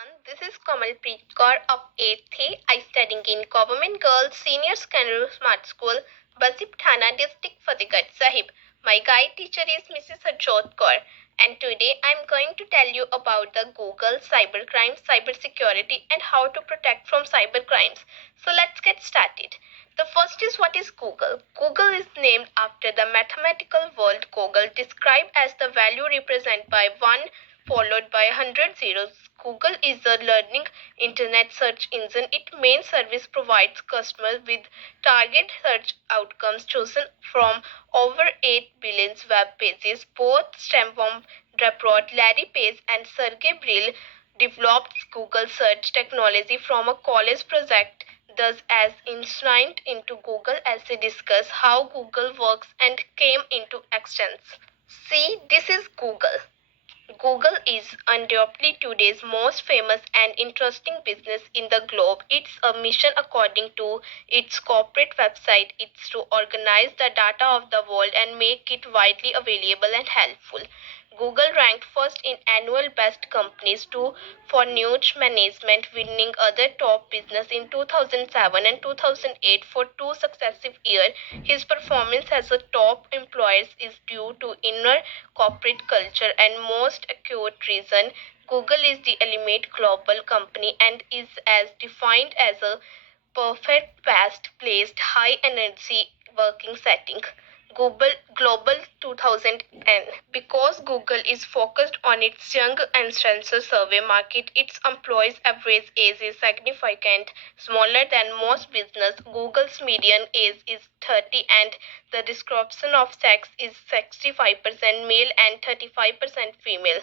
everyone, this is Kamalpreet Kaur of 8th A. I studying in Government Girls Senior Secondary Smart School, Basip Thana District Fatehgarh Sahib. My guide teacher is Mrs. Harjot Kaur, and today I am going to tell you about the Google cybercrime, cybersecurity and how to protect from cybercrimes. So let's get started. The first is what is Google? Google is named after the mathematical word Google, described as the value represented by 1 followed by 100 zeros. Google is a learning internet search engine. Its main service provides customers with target search outcomes chosen from over 8 billion web pages. Both stem from report Larry Page and Sergey Brin developed Google search technology from a college project, thus as enshrined into Google as they discuss how Google works and came into existence. See, this is Google. Google is undoubtedly today's most famous and interesting business in the globe. Its a mission, according to its corporate website, is to organize the data of the world and make it widely available and helpful. Google ranked first in annual Best Companies to for News Management, winning other top business in 2007 and 2008 for two successive years. His performance as a top employer is due to inner corporate culture and most acute reason. Google is the ultimate global company and is as defined as a perfect fast placed high energy working setting. Global 2010. Because Google is focused on its young and sensor survey market, its employees' average age is significant smaller than most business. Google's median age is 30 and the description of sex is 65% male and 35% female.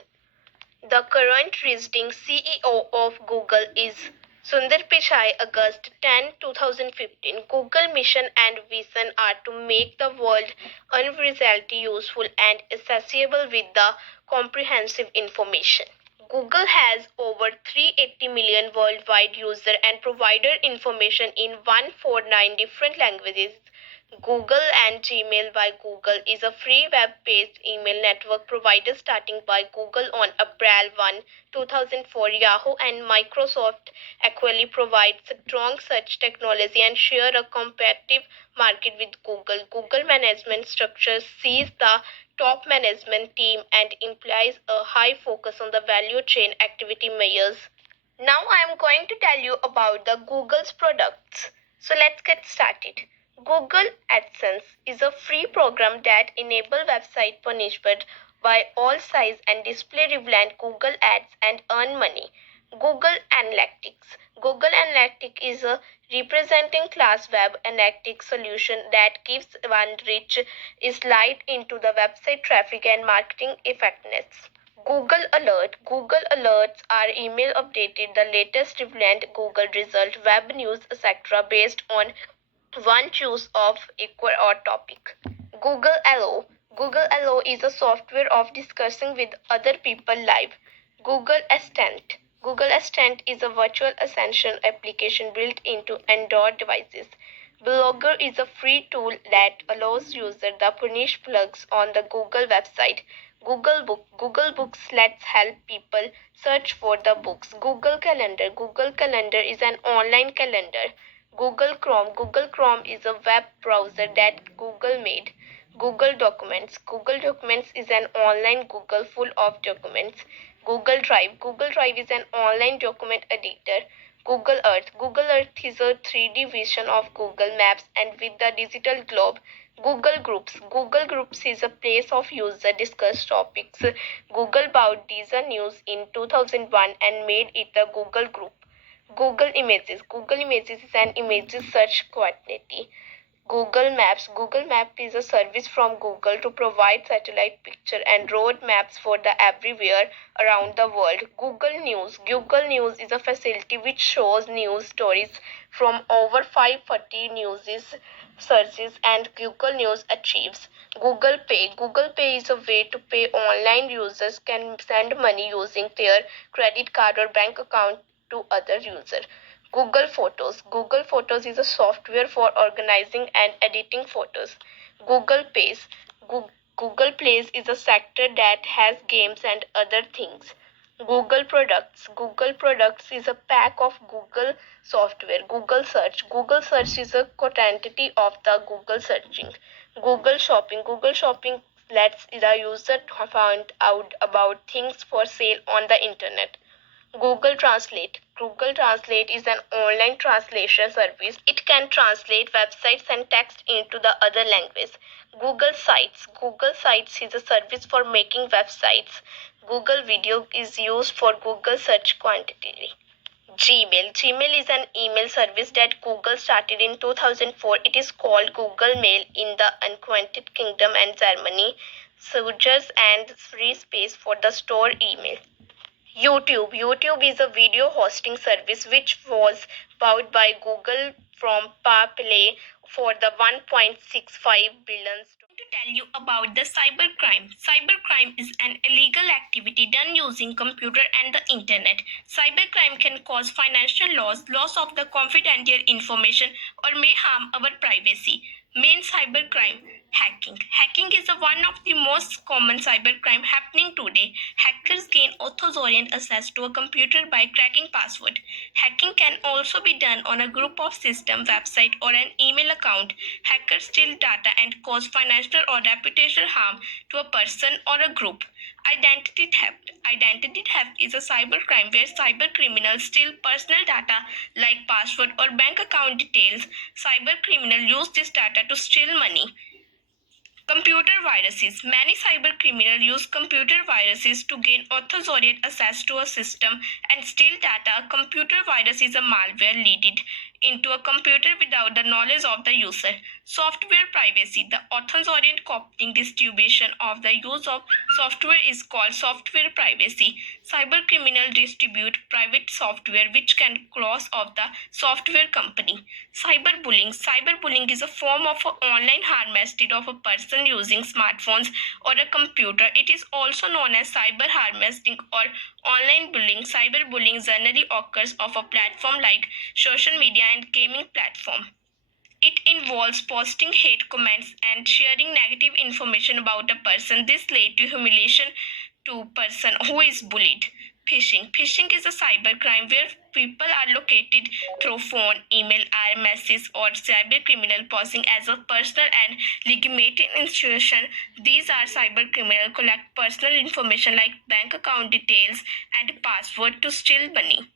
The current residing CEO of Google is Sundar Pichai. August 10, 2015. Google mission and vision are to make the world universally useful and accessible with the comprehensive information. Google has over 380 million worldwide users and provided information in 149 different languages. Google and Gmail by Google is a free web-based email network provider starting by Google on April 1, 2004. Yahoo and Microsoft equally provide strong search technology and share a competitive market with Google. Google management structure sees the top management team and implies a high focus on the value chain activity measures. Now I am going to tell you about the Google's products. So let's get started. Google AdSense is a free program that enables website punishment by all size and display relevant Google ads and earn money. Google Analytics. Google Analytics is a representing class web analytics solution that gives one rich insight into the website traffic and marketing effectiveness. Google Alert. Google Alerts are email updated the latest relevant Google result, web news, etc. based on one choice of equal or topic. Google Allo. Google Allo is a software of discussing with other people live. Google Assistant. Google Assistant is a virtual assistant application built into Android devices. Blogger is a free tool that allows users to furnish plugs on the Google website. Google Book. Google Books lets help people search for the books. Google Calendar. Google Calendar is an online calendar. Google Chrome. Google Chrome is a web browser that Google made. Google Documents. Google Documents is an online Google full of documents. Google Drive. Google Drive is an online document editor. Google Earth. Google Earth is a 3D vision of Google Maps and with the digital globe. Google Groups. Google Groups is a place of users discuss topics. Google bought Deezer News in 2001 and made it a Google Group. Google Images. Google Images is an image search quantity. Google Maps. Google Map is a service from Google to provide satellite picture and road maps for the everywhere around the world. Google News. Google News is a facility which shows news stories from over 540 news searches and Google News achieves. Google Pay. Google Pay is a way to pay online. Users can send money using their credit card or bank account to other users. Google Photos. Google Photos is a software for organizing and editing photos. Google Plays. Google Plays is a sector that has games and other things. Google products. Google products is a pack of Google software. Google search. Google search is a quantity of the Google searching. Google shopping. Google shopping lets the user find out about things for sale on the internet. Google Translate. Google Translate is an online translation service. It can translate websites and text into the other language. Google Sites. Google Sites is a service for making websites. Google Video is used for Google search quantity. Gmail. Gmail is an email service that Google started in 2004. It is called Google Mail in the United Kingdom and Germany. Users and free space for the store email. YouTube. YouTube is a video hosting service which was bought by Google from Play for the 1.65 billion. To tell you about the cybercrime. Cybercrime is an illegal activity done using computer and the internet. Cybercrime can cause financial loss of the confidential information, or may harm our privacy. Main cybercrime. Hacking. Hacking is one of the most common cybercrime happening today. Hackers gain authorized access to a computer by cracking password. Hacking can also be done on a group of system, website, or an email account. Hackers steal data and cause financial or reputational harm to a person or a group. Identity theft. Identity theft is a cybercrime where cyber criminals steal personal data like password or bank account details. Cyber criminals use this data to steal money. Computer viruses. Many cyber criminals use computer viruses to gain authorized access to a system and steal data. Computer virus is a malware leaded into a computer without the knowledge of the user. Software privacy. The authorized copying distribution of the use of software is called software privacy. Cyber criminals distribute private software which can cross of the software company. Cyberbullying. Cyberbullying is a form of online harassment of a person using smartphones or a computer. It is also known as cyber harassment or online bullying. Cyberbullying generally occurs of a platform like social media and gaming platform. It involves posting hate comments and sharing negative information about a person. This leads to humiliation to person who is bullied. Phishing. Phishing is a cybercrime where people are located through phone, email, messages, or cyber criminal posing as a personal and legitimate institution. These are cyber criminals collect personal information like bank account details and password to steal money.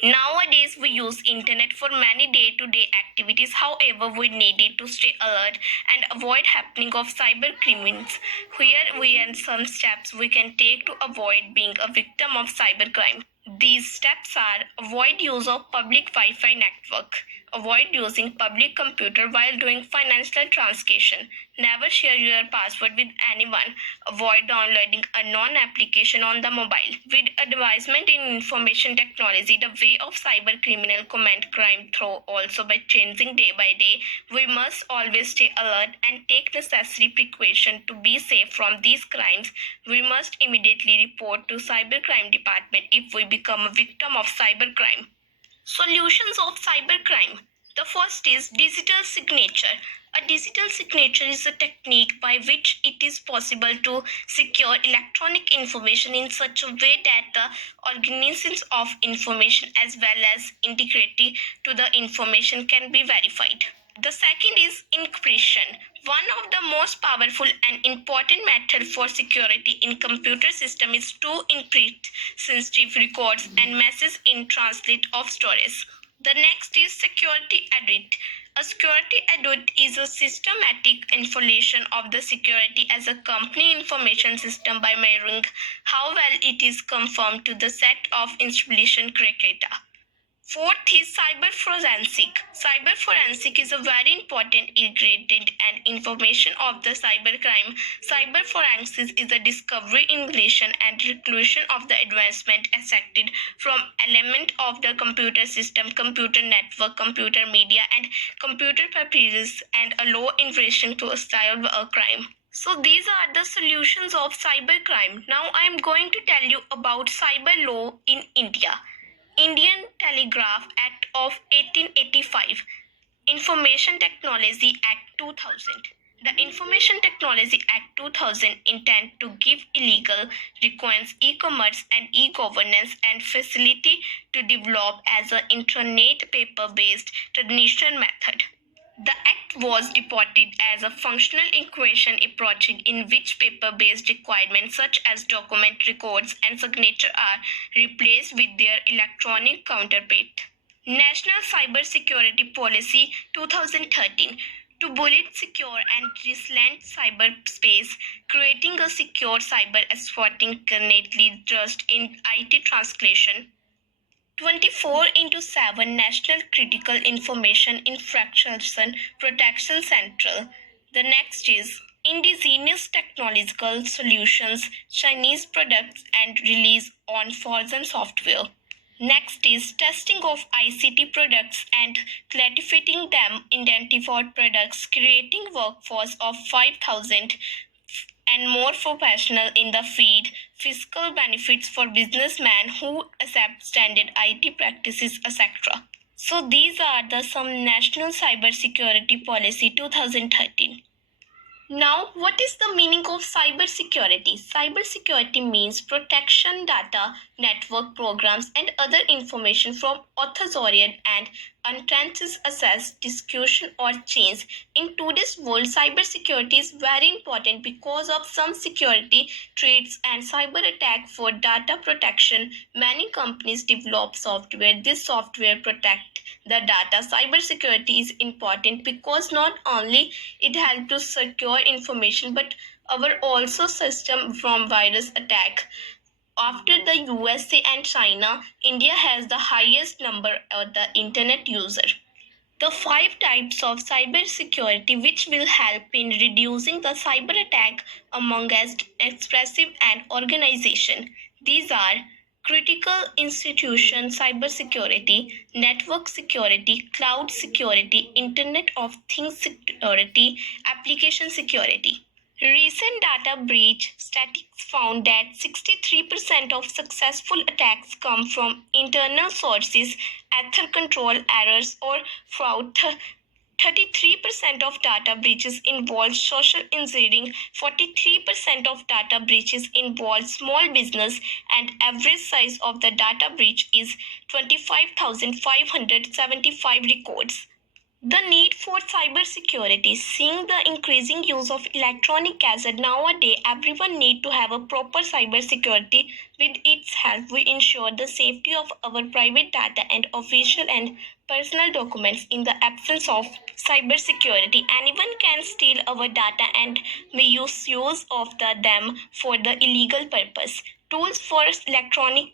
Nowadays, we use internet for many day-to-day activities. However, we needed to stay alert and avoid happening of cyber criminals. Here we have some steps we can take to avoid being a victim of cybercrime. These steps are: avoid use of public Wi-Fi network. Avoid using public computer while doing financial transaction. Never share your password with anyone. Avoid downloading a known application on the mobile. With advancement in information technology, the way of cyber criminal commit crime through also by changing day by day. We must always stay alert and take necessary precaution to be safe from these crimes. We must immediately report to cybercrime department if we become a victim of cybercrime. Solutions of cybercrime. The first is digital signature. A digital signature is a technique by which it is possible to secure electronic information in such a way that the organizations of information as well as integrity to the information can be verified. The second is encryption. One of the most powerful and important methods for security in computer system is to encrypt sensitive records and messages in translate of storage. The next is security audit. A security audit is a systematic evaluation of the security as a company information system by measuring how well it is conformed to the set of installation criteria. Fourth is cyber forensic. Cyber forensic is a very important ingredient and information of the cybercrime. Cyber forensics is the discovery, investigation, and reclusion of the advancement extracted from element of the computer system, computer network, computer media, and computer purposes, and a law investigation to solve a crime. So these are the solutions of cybercrime. Now I am going to tell you about cyber law in India. Indian Telegraph Act of 1885, Information Technology Act 2000. The Information Technology Act 2000 intend to give illegal requires e-commerce and e-governance and facility to develop as an intranet paper-based traditional method. The act was deported as a functional equation approach in which paper-based requirements such as document records and signature are replaced with their electronic counterpart. National Cybersecurity Policy 2013 to bullet secure and resilient cyberspace, creating a secure cyber asphalt currently trust in IT translation. 24 into 7 National Critical Information Infrastructure Protection Central. The next is indigenous technological solutions, Chinese products and release on foreign software. Next is testing of ICT products and classifying them identified products, creating workforce of 5,000 and more professional in the field, fiscal benefits for businessmen who accept standard IT practices, etc. So these are the some National Cybersecurity Policy 2013. Now, what is the meaning of cybersecurity? Cybersecurity means protection data, network programs, and other information from authorized and unauthorized access, discussion, or change. In today's world, cybersecurity is very important because of some security threats and cyber attack for data protection. Many companies develop software. This software protect the data. Cybersecurity is important because not only it helps to secure information but our also system from virus attack. After the USA and China, India has the highest number of the internet user. The five types of cybersecurity which will help in reducing the cyber attack among expressive and organization. These are critical institution cybersecurity, network security, cloud security, Internet of Things security, application security. Recent data breach statistics found that 63% of successful attacks come from internal sources, ether control errors, or fraud. 33% of data breaches involve social engineering, 43% of data breaches involve small business, and average size of the data breach is 25,575 records. The need for cybersecurity. Seeing the increasing use of electronic gadgets nowadays, everyone needs to have a proper cybersecurity. With its help, we ensure the safety of our private data and official and personal documents. In the absence of cybersecurity, anyone can steal our data and misuse of them for the illegal purpose. Tools for electronic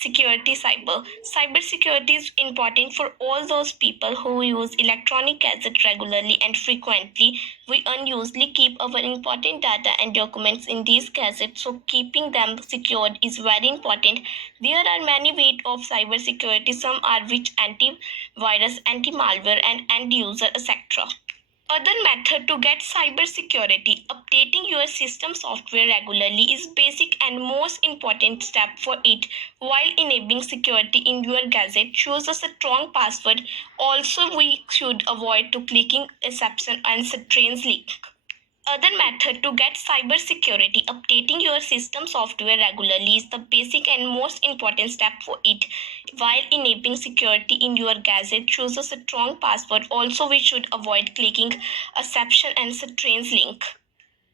security. Cybersecurity is important for all those people who use electronic gadgets regularly and frequently. We unusually keep our important data and documents in these gadgets, so keeping them secured is very important. There are many ways of cybersecurity. Some are which antivirus, anti-malware, and end user, etc. Other method to get cybersecurity. Updating your system software regularly is basic and most important step for it. While enabling security in your gadget, choose a strong password. Also, we should avoid to clicking exception and strange link. Other method to get cybersecurity. Updating your system software regularly is the basic and most important step for it. While enabling security in your gadget, choose a strong password. Also, we should avoid clicking exception and strange link.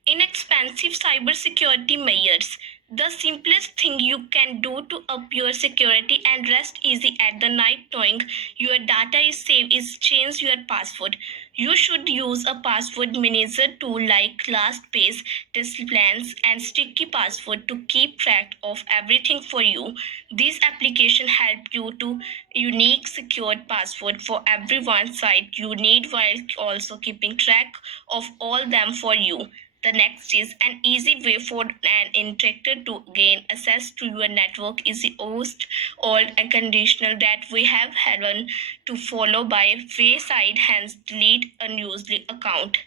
Inexpensive cybersecurity measures. The simplest thing you can do to up your security and rest easy at the night knowing your data is safe is change your password. You should use a password manager tool like LastPass, Disciplines, and Sticky Password to keep track of everything for you. These applications help you to unique secured password for every one site you need while also keeping track of all them for you. The next is an easy way for an interactor to gain access to your network is the host all conditional that we have had to follow by wayside hence delete unused account.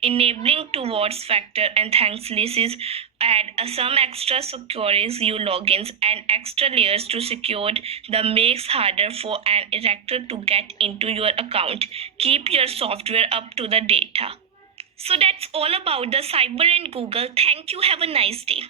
Enabling towards factor and thanks lists add some extra securities you logins and extra layers to secure the makes harder for an interactor to get into your account. Keep your software up to the data. So that's all about the Cyber and Google. Thank you. Have a nice day.